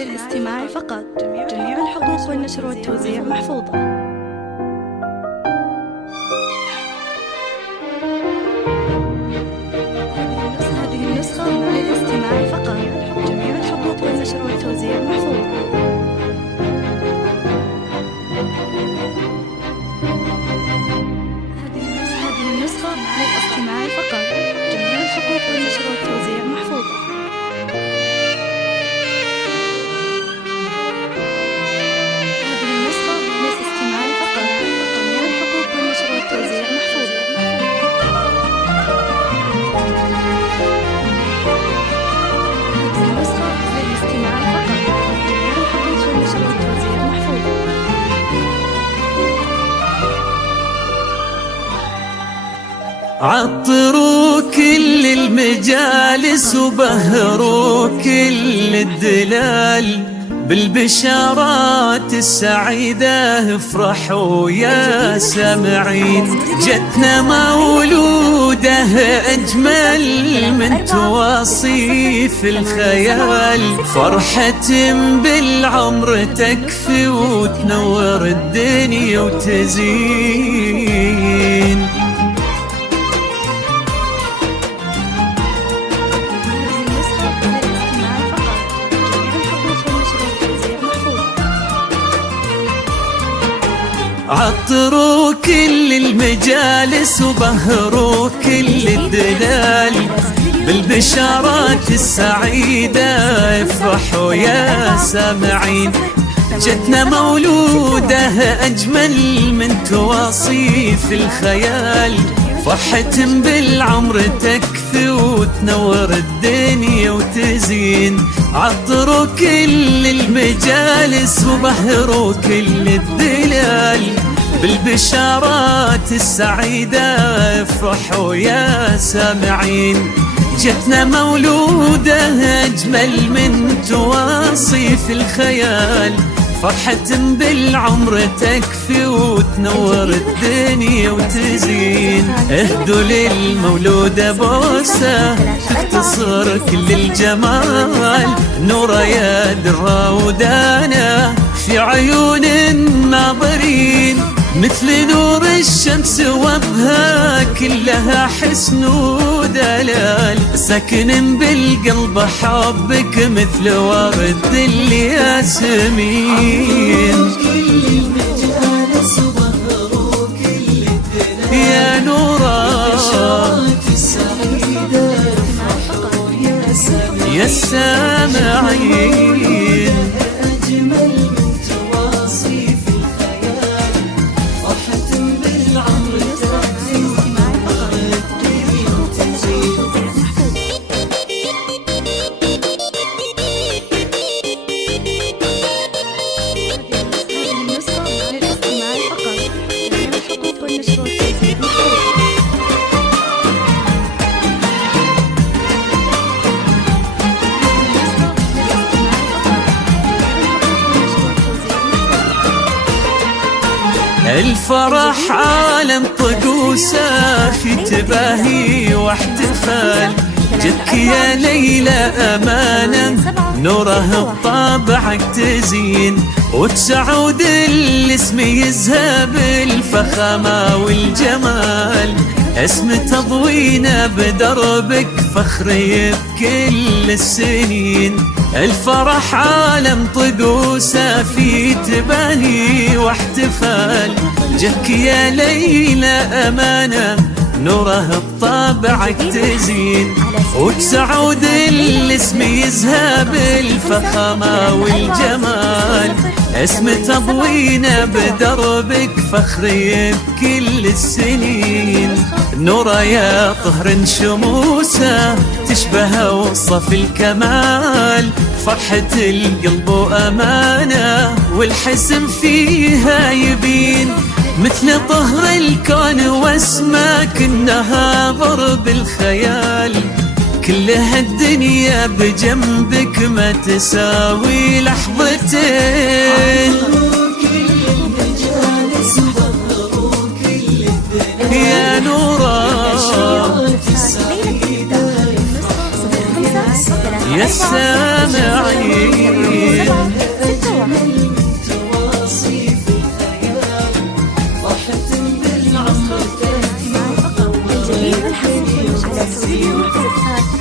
للاستماع فقط. جميع الحقوق والنشر والتوزيع محفوظة. هذه النسخة للاستماع فقط. جميع الحقوق والنشر والتوزيع محفوظة. هذه النسخة للاستماع فقط. جميع الحقوق والنشر والتوزيع محفوظة. عطروا كل المجالس وبهروا كل الدلال بالبشارات السعيدة، افرحوا يا سامعين. جتنا مولودة أجمل من تواصيف الخيال، فرحة بالعمر تكفي وتنور الدنيا وتزين. عطروا كل المجالس وبهروا كل الدلال بالبشارات السعيدة، افرحوا يا سامعين. جتنا مولودة أجمل من تواصيف الخيال، فرحة بالعمر تكفي وتنور الدنيا وتزين. عطروا كل المجالس وبهروا كل الدلال بالبشارات السعيدة، افرحوا يا سامعين. جتنا مولودة أجمل من تواصيف الخيال، فرحة بالعمر تكفي وتنور الدنيا وتزين. اهدوا للمولودة بوسة تختصر كل الجمال، نورة يا درة ودانا في عيون الناظرين، مثل نور الشمس وبها كلها حسن ودلال. ساكن بالقلب حبك مثل ورد الياسمين، يا نورا يا السامعين. الفرح عالم طقوسه في تباهي واحتفال، جدك يا ليلى أمانة نوره بطابعك تزين، وتسعود الاسم يذهب الفخامة والجمال. اسم تضوينا بدربك فخري بكل السنين، الفرح عالم طقوسه في تباهي واحتفال، جك يا ليلى أمانة نوره بطابعك تزين، وتسعود الاسم يذهب الفخامة والجمال. اسم تضوينا بدربك فخري بكل السنين، نورا يا طهر شموسه تشبه وصف الكمال، فرحة القلب وأمانة والحسن فيها يبين، مثل طهر الكون واسمك انها ضرب الخيال. كل هالدنيا بجنبك ما تساوي لحظتين، يا نورا يا السامعين. ها